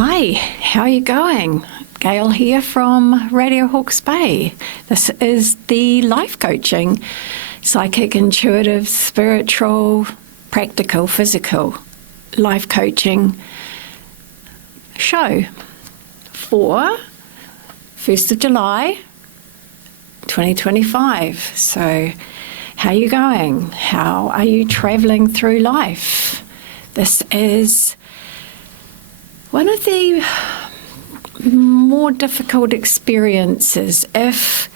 Hi, how are you going? Gail here from Radio Hawke's Bay. This is the life coaching, psychic, intuitive, spiritual, practical, physical life coaching show for 1st of July 2025. So how are you going? How are you travelling through life? This is one of the more difficult experiences if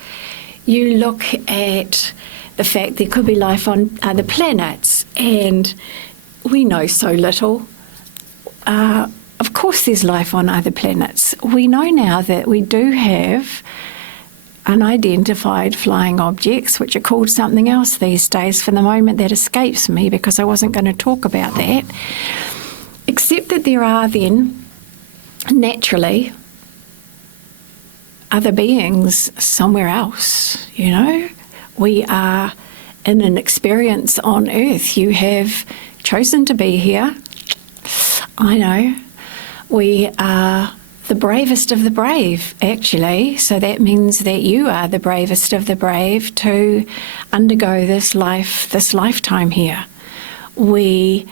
you look at the fact there could be life on other planets, and we know so little. Of course there's life on other planets. We know now that we do have unidentified flying objects, which are called something else these days. For the moment that escapes me because I wasn't going to talk about that. Except that there are then naturally other beings somewhere else, you know. We are in an experience on Earth. You have chosen to be here. I know. We are the bravest of the brave, actually. So that means that you are the bravest of the brave to undergo this lifetime here. We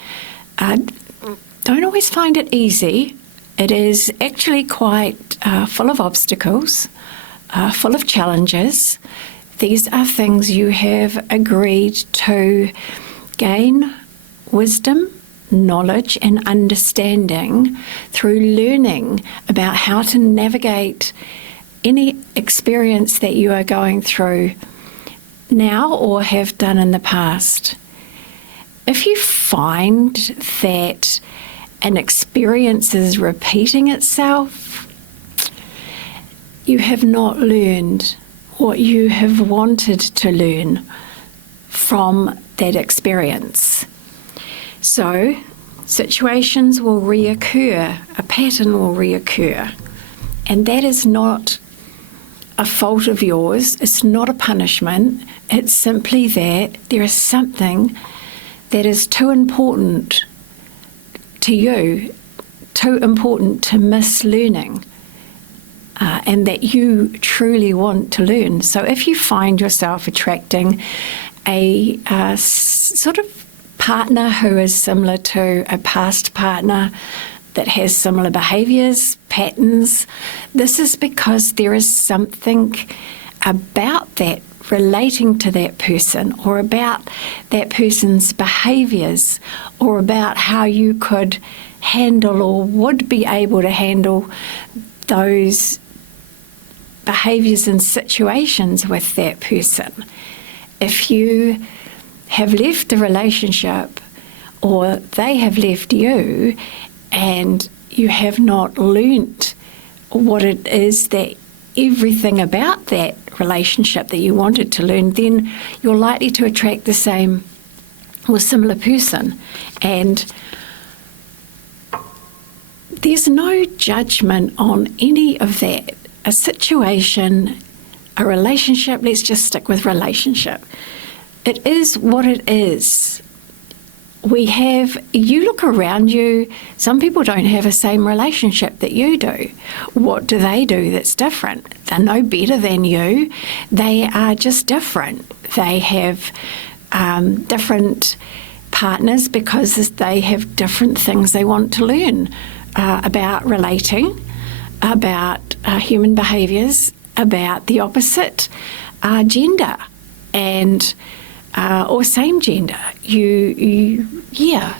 don't always find it easy. It is actually quite full of obstacles, full of challenges. These are things you have agreed to gain wisdom, knowledge and understanding through learning about how to navigate any experience that you are going through now or have done in the past. If you find that an experience is repeating itself, you have not learned what you have wanted to learn from that experience. So situations will reoccur, a pattern will reoccur, and that is not a fault of yours, it's not a punishment, it's simply that there is something that is too important to you, too important to miss learning, and that you truly want to learn. So if you find yourself attracting a sort of partner who is similar to a past partner that has similar behaviours, patterns, this is because there is something about that relating to that person, or about that person's behaviours, or about how you could handle or would be able to handle those behaviours and situations with that person. If you have left a relationship or they have left you and you have not learnt what it is that everything about that relationship that you wanted to learn, then you're likely to attract the same or similar person. And there's no judgment on any of that. A situation, a relationship, let's just stick with relationship. It is what it is. You look around you, some people don't have the same relationship that you do. What do they do that's different? They're no better than you. They are just different. They have different partners because they have different things they want to learn about relating, about human behaviours, about the opposite gender and or same gender.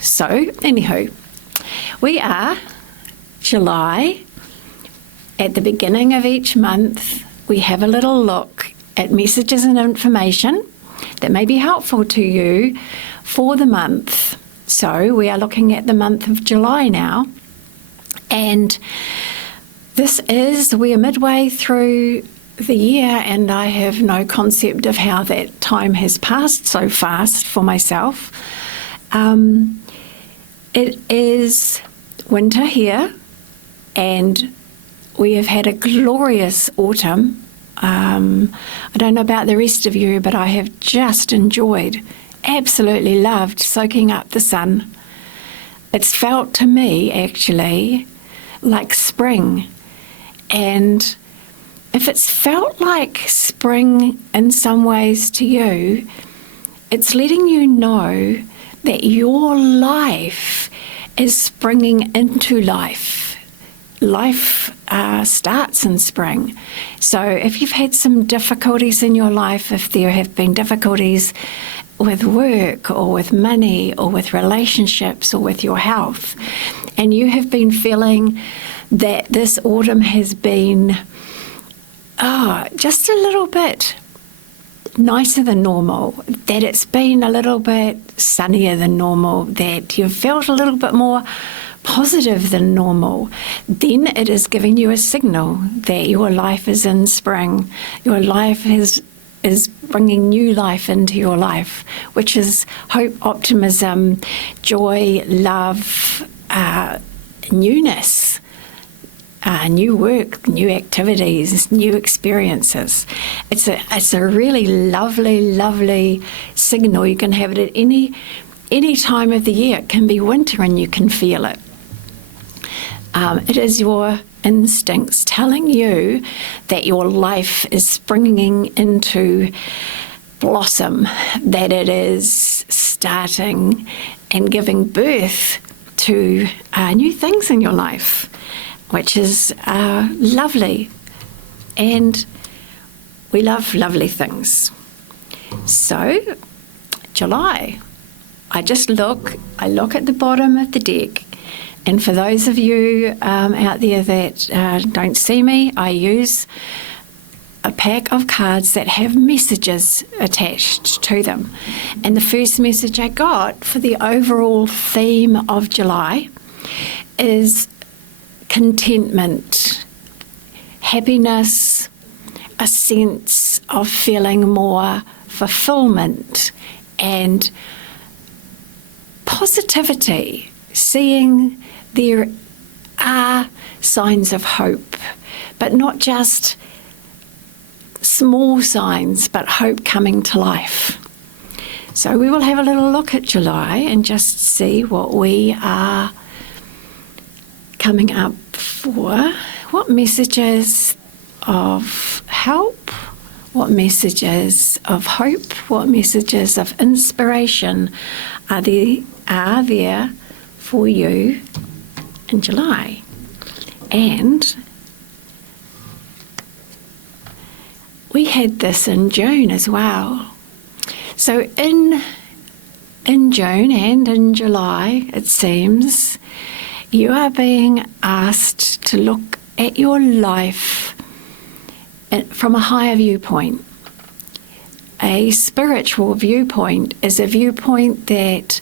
So anywho, we are July. At the beginning of each month, we have a little look at messages and information that may be helpful to you for the month. So we are looking at the month of July now, and we are midway through the year, and I have no concept of how that time has passed so fast for myself. It is winter here, and we have had a glorious autumn. I don't know about the rest of you, but I have just enjoyed, absolutely loved soaking up the sun. It's felt to me, actually, like spring. And if it's felt like spring in some ways to you, it's letting you know that your life is springing into life. Life starts in spring. So if you've had some difficulties in your life, if there have been difficulties with work or with money or with relationships or with your health, and you have been feeling that this autumn has been just a little bit nicer than normal, that it's been a little bit sunnier than normal, that you've felt a little bit more positive than normal, then it is giving you a signal that your life is in spring. Your life is bringing new life into your life, which is hope, optimism, joy, love, newness. New work, new activities, new experiences. It's a really lovely signal. You can have it at any time of the year. It can be winter and you can feel it. It is your instincts telling you that your life is springing into blossom, that it is starting and giving birth to new things in your life, which is lovely. And we love lovely things. So, July. I look at the bottom of the deck, and for those of you out there that don't see me, I use a pack of cards that have messages attached to them. And the first message I got for the overall theme of July is contentment, happiness, a sense of feeling more fulfillment and positivity, seeing there are signs of hope, but not just small signs, but hope coming to life. So we will have a little look at July and just see what we are coming up for. What messages of help, what messages of hope, what messages of inspiration are there for you in July. And we had this in June as well. So in June and in July, it seems, you are being asked to look at your life from a higher viewpoint. A spiritual viewpoint is a viewpoint that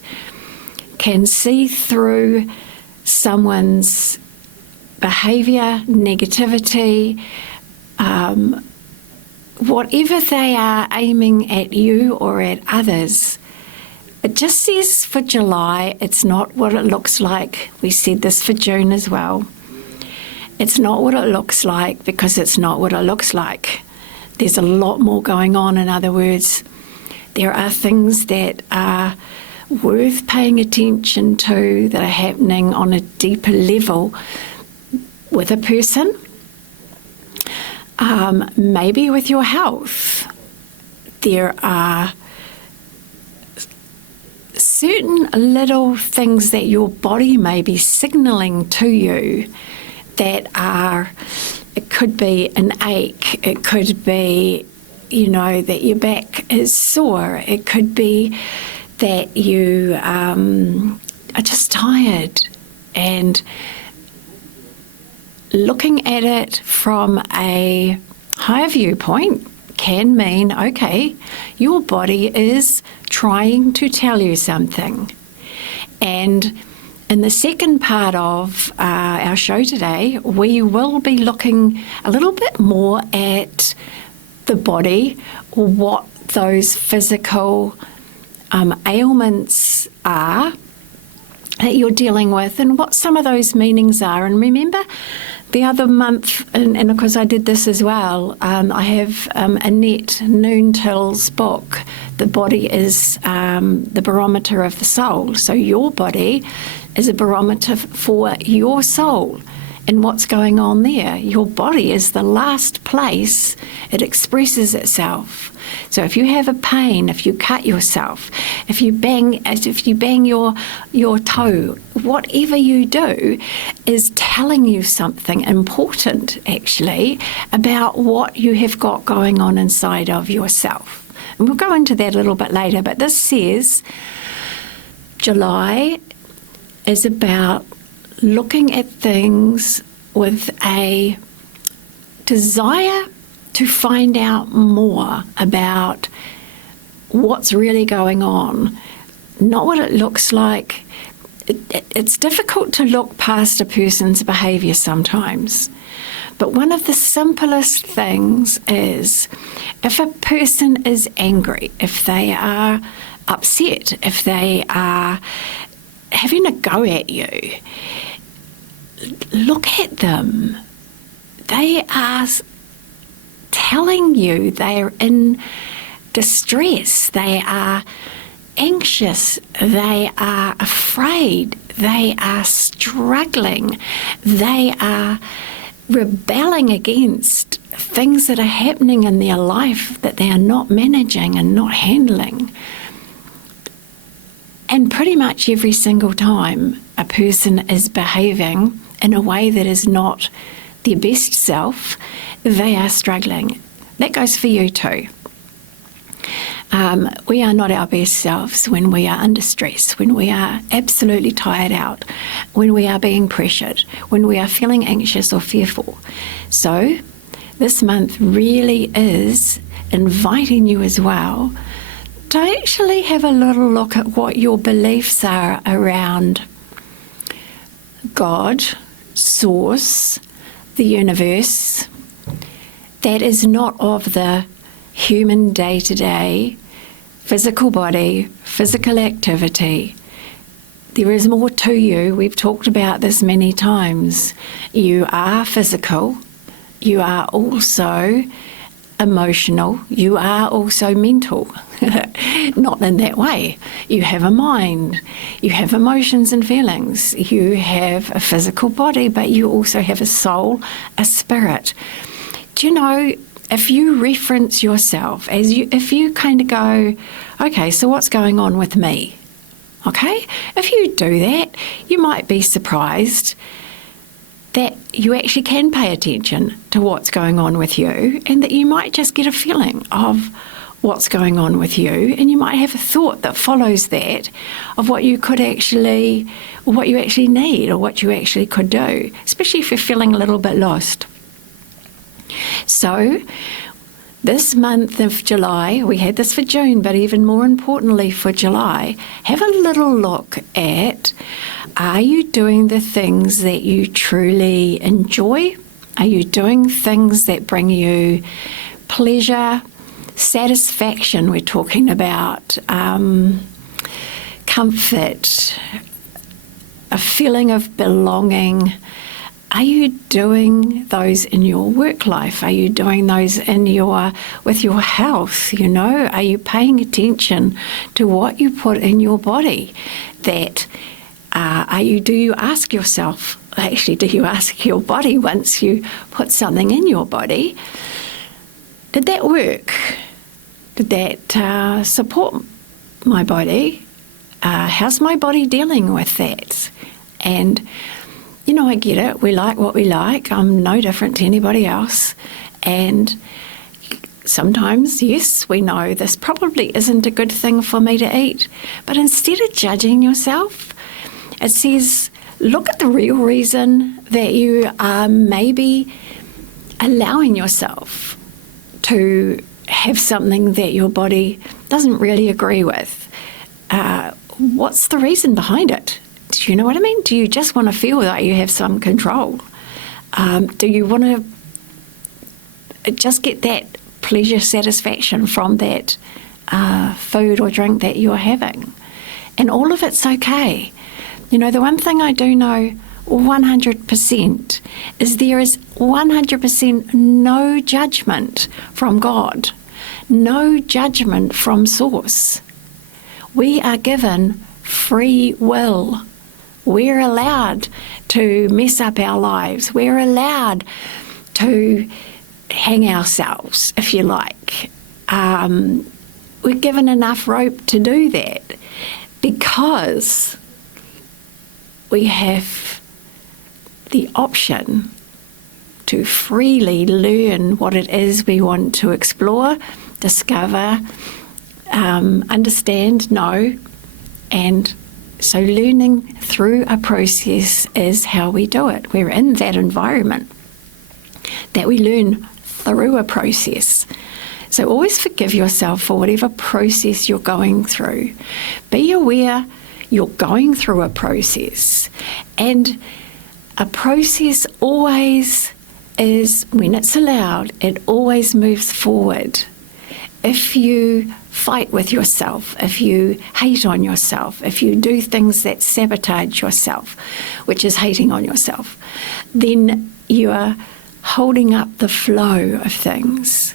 can see through someone's behaviour, negativity, whatever they are aiming at you or at others. It just says for July, it's not what it looks like. We said this for June as well. It's not what it looks like because it's not what it looks like. There's a lot more going on. In other words, there are things that are worth paying attention to that are happening on a deeper level with a person, maybe with your health. There are certain little things that your body may be signalling to you that are, it could be an ache, it could be, that your back is sore, it could be that you are just tired, and looking at it from a higher viewpoint can mean, okay, your body is trying to tell you something. And in the second part of our show today, we will be looking a little bit more at the body, or what those physical ailments are that you're dealing with, and what some of those meanings are. And remember, the other month, and of course I did this as well, I have Annette Noontill's book, The Body is the Barometer of the Soul. So your body is a barometer for your soul. and what's going on there. Your body is the last place it expresses itself. So if you have a pain, if you cut yourself, if you bang your toe, whatever you do is telling you something important, actually, about what you have got going on inside of yourself. And we'll go into that a little bit later, but this says July is about looking at things with a desire to find out more about what's really going on, not what it looks like. It's difficult to look past a person's behaviour sometimes, but one of the simplest things is if a person is angry, if they are upset, if they are having a go at you, look at them. They are telling you they are in distress, they are anxious, they are afraid, they are struggling, they are rebelling against things that are happening in their life that they are not managing and not handling. And pretty much every single time a person is behaving in a way that is not their best self, they are struggling. That goes for you too. We are not our best selves when we are under stress, when we are absolutely tired out, when we are being pressured, when we are feeling anxious or fearful. So this month really is inviting you as well to actually have a little look at what your beliefs are around God, Source, the universe, that is not of the human day-to-day physical body, physical activity. There is more to you. We've talked about this many times. You are physical. You are also emotional. You are also mental. Not in that way. You have a mind. You have emotions and feelings. You have a physical body, but you also have a soul, a spirit. Do you know, if you reference yourself if you kind of go, okay, so what's going on with me? Okay? If you do that, you might be surprised that you actually can pay attention to what's going on with you, and that you might just get a feeling of what's going on with you, and you might have a thought that follows that of what you actually need, or what you actually could do, especially if you're feeling a little bit lost. So this month of July, we had this for June, but even more importantly for July, have a little look at, are you doing the things that you truly enjoy? Are you doing things that bring you pleasure, satisfaction? We're talking about comfort, a feeling of belonging. Are you doing those in your work life? Are you doing those with your health? You know, are you paying attention to what you put in your body? Do you ask yourself? Actually, do you ask your body once you put something in your body? Did that work? Did that support my body? How's my body dealing with that? And you know, I get it. We like what we like. I'm no different to anybody else. And sometimes, yes, we know this probably isn't a good thing for me to eat. But instead of judging yourself, it says, look at the real reason that you are maybe allowing yourself to have something that your body doesn't really agree with. What's the reason behind it? Do you know what I mean? Do you just want to feel that you have some control? Do you want to just get that pleasure, satisfaction from that food or drink that you're having? And all of it's okay. You know, the one thing I do know 100% is there is 100% no judgment from God, no judgment from Source. We are given free will. We're allowed to mess up our lives. We're allowed to hang ourselves, if you like. We're given enough rope to do that because we have the option to freely learn what it is we want to explore, discover, understand, know, and so learning through a process is how we do it. We're in that environment that we learn through a process. So always forgive yourself for whatever process you're going through. Be aware you're going through a process. And a process always is, when it's allowed, it always moves forward. If you fight with yourself, if you hate on yourself, if you do things that sabotage yourself, which is hating on yourself, then you are holding up the flow of things.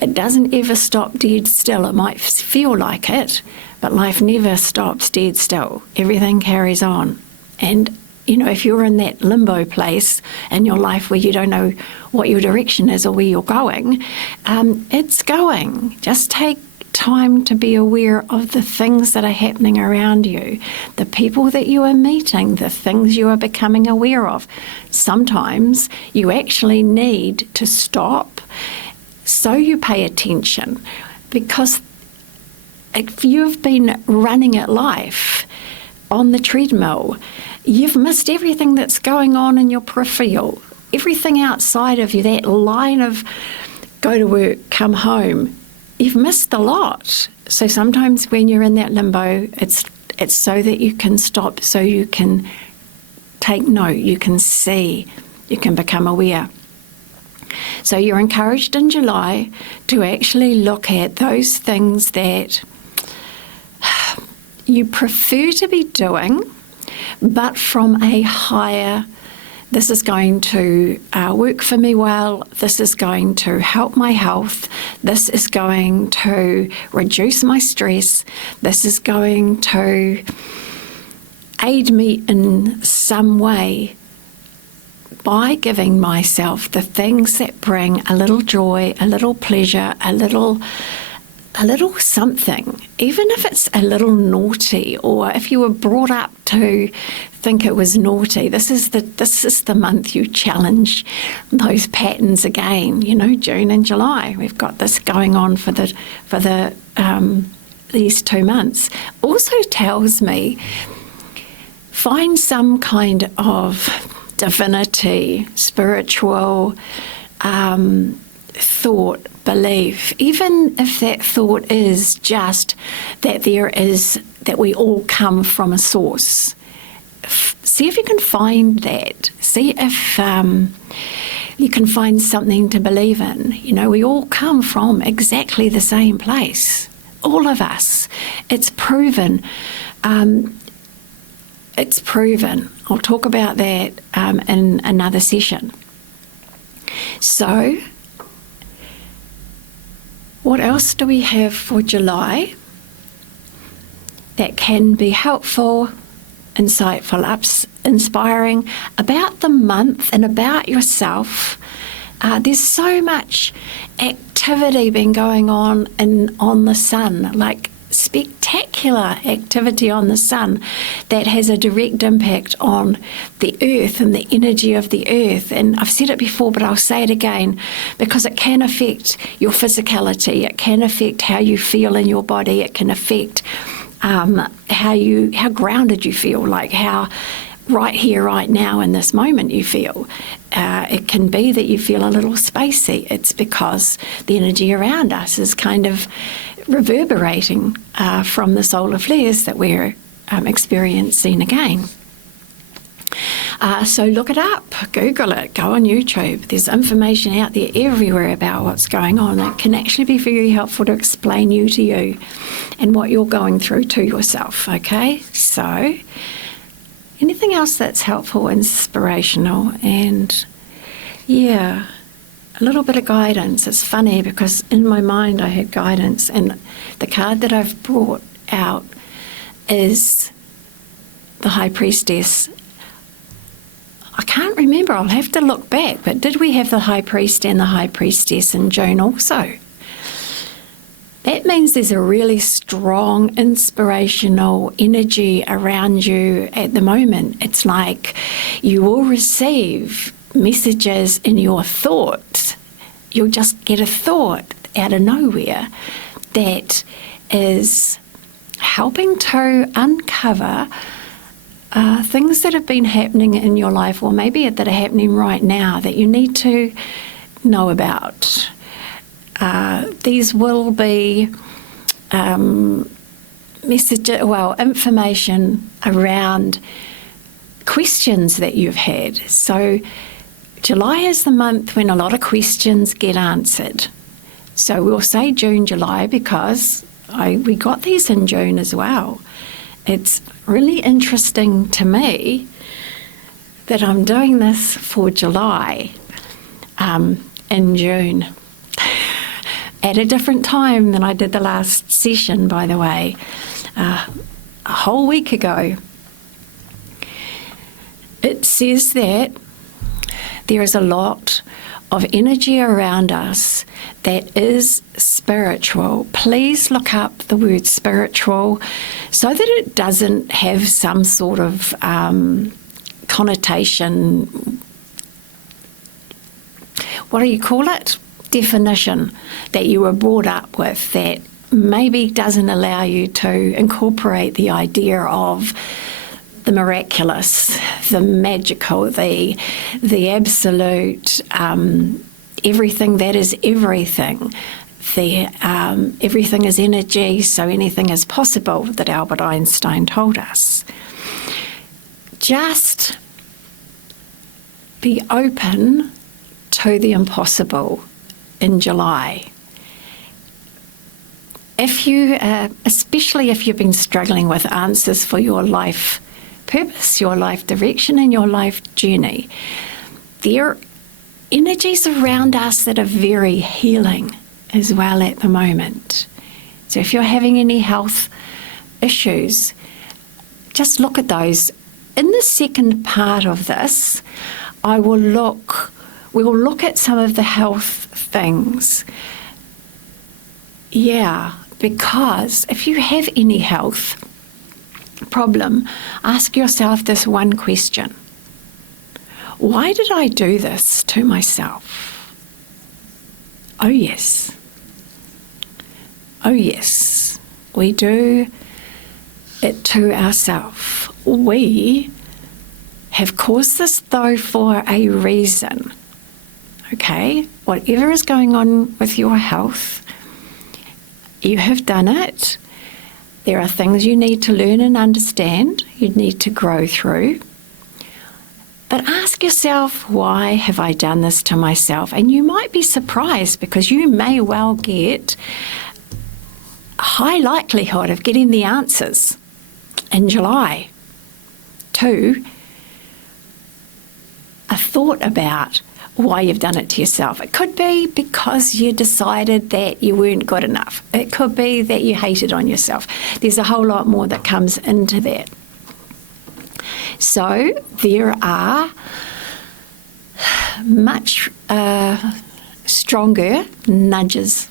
It doesn't ever stop dead still. It might feel like it, but life never stops dead still. Everything carries on. And, you know, if you're in that limbo place in your life where you don't know what your direction is or where you're going, it's going. Just take time to be aware of the things that are happening around you, the people that you are meeting, the things you are becoming aware of. Sometimes you actually need to stop so you pay attention, because if you've been running at life on the treadmill, you've missed everything that's going on in your peripheral, everything outside of you, that line of go to work, come home. You've missed a lot. So sometimes when you're in that limbo, it's so that you can stop, so you can take note, you can see, you can become aware. So you're encouraged in July to actually look at those things that you prefer to be doing, but from a higher, this is going to work for me well, this is going to help my health, this is going to reduce my stress, this is going to aid me in some way by giving myself the things that bring a little joy, a little pleasure, a little something, even if it's a little naughty, or if you were brought up to think it was naughty. This is the month you challenge those patterns again. You know, June and July, we've got this going on for these 2 months. Also tells me find some kind of divinity, spiritual thought, belief, even if that thought is just that that we all come from a source. See if you can find that. See if you can find something to believe in. You know, we all come from exactly the same place. All of us. It's proven. It's proven. I'll talk about that in another session. So, what else do we have for July that can be helpful, insightful, inspiring about the month and about yourself? There's so much activity been going on on the sun, like spectacular activity on the sun that has a direct impact on the earth and the energy of the earth. And I've said it before, but I'll say it again, because it can affect your physicality, it can affect how you feel in your body, it can affect how grounded you feel, like how right here, right now, in this moment you feel. It can be that you feel a little spacey. It's because the energy around us is kind of reverberating from the solar flares that we're experiencing again. So look it up, Google it, go on YouTube. There's information out there everywhere about what's going on. It can actually be very helpful to explain you to you and what you're going through to yourself, okay? So anything else that's helpful, inspirational, and yeah, a little bit of guidance. It's funny because in my mind I had guidance, and the card that I've brought out is the High Priestess. I can't remember, I'll have to look back, but did we have the high priest and the high priestess in June also? That means there's a really strong inspirational energy around you at the moment. It's like you will receive messages in your thoughts. You'll just get a thought out of nowhere that is helping to uncover things that have been happening in your life, or maybe that are happening right now, that you need to know about. These will be information around questions that you've had. So July is the month when a lot of questions get answered. So we'll say June, July, because we got these in June as well. It's really interesting to me that I'm doing this for July in June. At a different time than I did the last session, by the way, a whole week ago. It says that there is a lot of energy around us that is spiritual. Please look up the word spiritual so that it doesn't have some sort of connotation. What do you call it? Definition that you were brought up with that maybe doesn't allow you to incorporate the idea of the miraculous, the magical, the absolute, everything that is everything. Everything is energy, so anything is possible, that Albert Einstein told us. Just be open to the impossible in July. If you, especially if you've been struggling with answers for your life purpose, your life direction, and your life journey, there are energies around us that are very healing as well at the moment. So if you're having any health issues, just look at those. In the second part of this, we'll look at some of the health things. Yeah, because if you have any health problem, ask yourself this one question. Why did I do this to myself? Oh yes. Oh yes. We do it to ourselves. We have caused this though for a reason. Okay? Whatever is going on with your health, you have done it. There are things you need to learn and understand, you need to grow through. But ask yourself, why have I done this to myself? And you might be surprised, because you may well get a high likelihood of getting the answers in July to a thought about why you've done it to yourself. It could be because you decided that you weren't good enough. It could be that you hated on yourself. There's a whole lot more that comes into that. So there are much stronger nudges,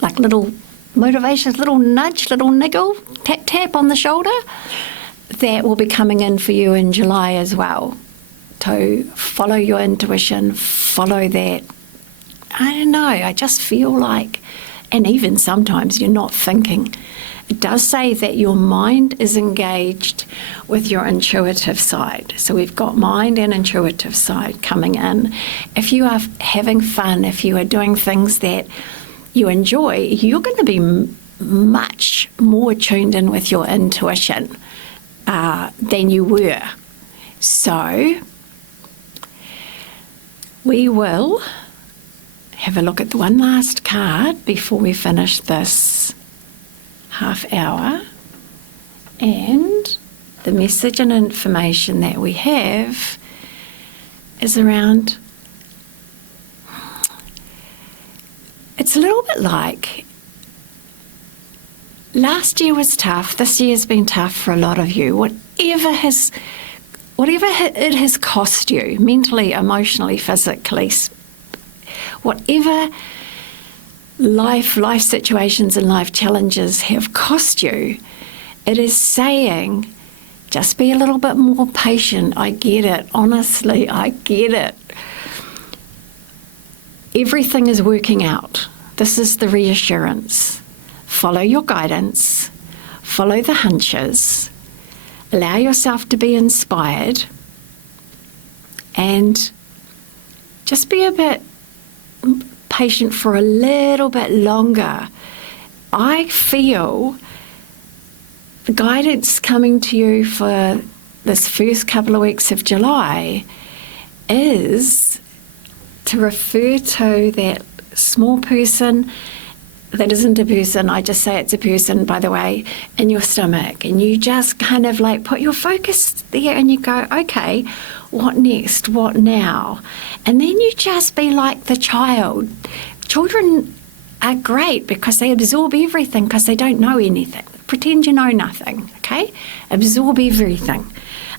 like little motivations, little nudge, little niggle, tap, tap on the shoulder, that will be coming in for you in July as well. To follow your intuition, follow that. I don't know, I just feel like, and even sometimes you're not thinking. It does say that your mind is engaged with your intuitive side. So we've got mind and intuitive side coming in. If you are having fun, if you are doing things that you enjoy, you're going to be much more tuned in with your intuition than you were. So we will have a look at the one last card before we finish this half hour, and the message and information that we have is around, it's a little bit like last year was tough, this year's been tough for a lot of you. Whatever has whatever it has cost you, mentally, emotionally, physically, whatever life situations and life challenges have cost you, it is saying, just be a little bit more patient. I get it. Honestly, I get it. Everything is working out. This is the reassurance. Follow your guidance. Follow the hunches. Allow yourself to be inspired. And just be a bit patient for a little bit longer. I feel the guidance coming to you for this first couple of weeks of July is to refer to that small person that isn't a person, I just say it's a person, by the way, in your stomach. And you just kind of like put your focus there and you go, okay, what next? What now? And then you just be like the child. Children are great because they absorb everything because they don't know anything. Pretend you know nothing, okay? Absorb everything.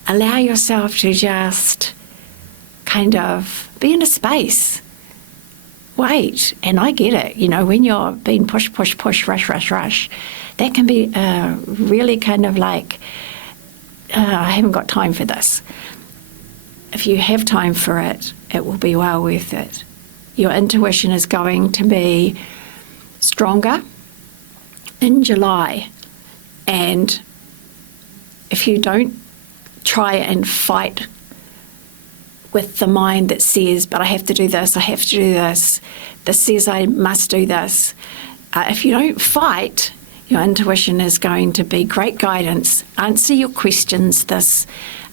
Allow yourself to just kind of be in a space. Wait, and I get it. You know, when you're being push, rush, that can be really kind of like, I haven't got time for this. If you have time for it, it will be well worth it. Your intuition is going to be stronger in July. And if you don't try and fight with the mind that says, but I have to do this, this says I must do this. If you don't fight, your intuition is going to be great guidance. Answer your questions this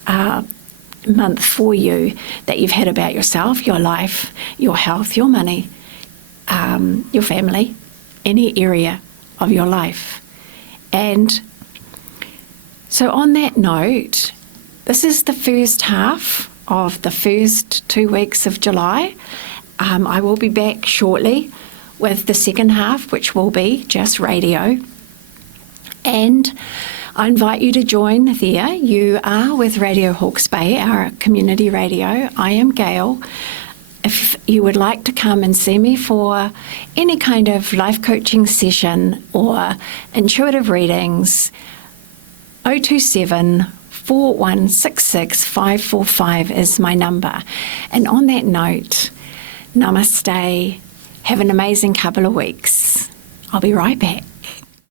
month for you that you've had about yourself, your life, your health, your money, your family, any area of your life. And so on that note, this is the first half of the first 2 weeks of July. I will be back shortly with the second half, which will be just radio. And I invite you to join there. You are with Radio Hawke's Bay, our community radio. I am Gail. If you would like to come and see me for any kind of life coaching session or intuitive readings, 027 4166 545 is my number. And on that note, namaste. Have an amazing couple of weeks. I'll be right back.